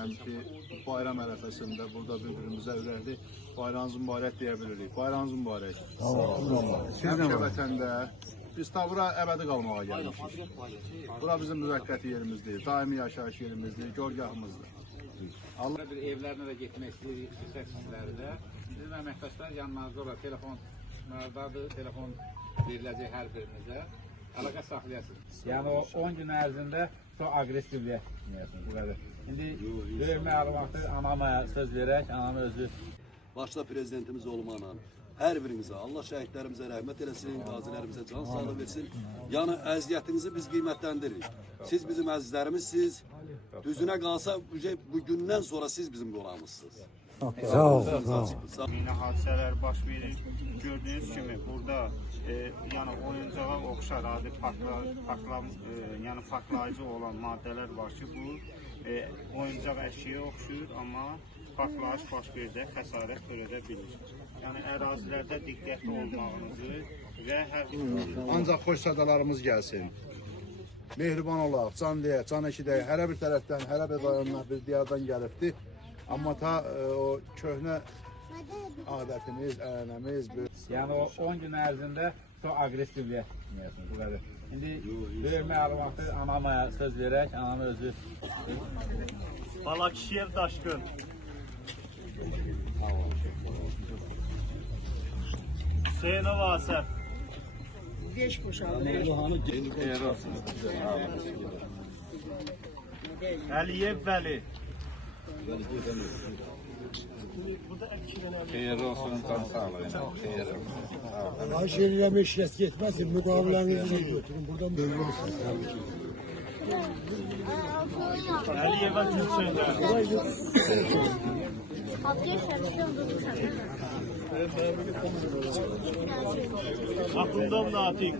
edirəm ki, bayram ərəfəsində burada bir-birimizə ürəkli bayramınız mübarək deyə bilirik. Bayramınız mübarək. Həmişə vətəndə biz ta bura əbədi qalmağa gəlmişik. Bura bizim müvəqqəti yerimizdir, daimi yaşayış yerimizdir, görgahımızdır. Allah bir evlərinə də getmək istəyirik, xüsusilə sizlərdə. Bizim əməkdaşlar yanınızda olar, telefonlardadır, telefon veriləcək hər birinizə. Əlaqə saxlayasınız. Yəni o 10 gün ərzində çox aqressivliyə tutmayasınız. İndi böyük məlumatı anama söz verək, anam özü. Başta prezidentimiz olmaqla hər birinizə Allah şəhidlərimizə rəhmət eləsin, qazilərimizə can sağlığı versin. Yəni əziyyətinizi biz qiymətləndiririk. Siz bizim əzizlərimizsiniz. Düzünə qalsa bu gündən sonra siz bizim qonağımızsınız. Sağ ol. Yeni hadisələr baş verir. Gördüyünüz kimi burada yəni oyuncağa oxşar adi yəni partlayıcı olan maddələr var ki, bu oyuncaq əşyaya oxşuyur, amma partlayış baş verdə xəsarət törədə bilir. Yəni ərazilərdə diqqətli olmağınızı və hər Ancaq xoş sadalarımız gəlsin. Mehriban olaq, can deyək, can eşidək. Hərə bir tərəfdən, hərə bir dayandan, bir diyardan gəlibdir. Amma ta o köhnə adətimiz, ənənəmiz. Yəni o 10 gün ərzində çox aqressivliyə tutmayasınız. İndi böyük məlumatı anama söz verək, anam özü. Balakişiyev Daşqın. Hüseynov Asəf. Beş boşaldı. Əliyev Vəli. Xeyirli olsun, can sağlayın. Ayş edirəm eşləs getməsin, müqavilənizi götürün. Buradan böyük olsun. Əliyevə Gülçöndər. Akundov Natik.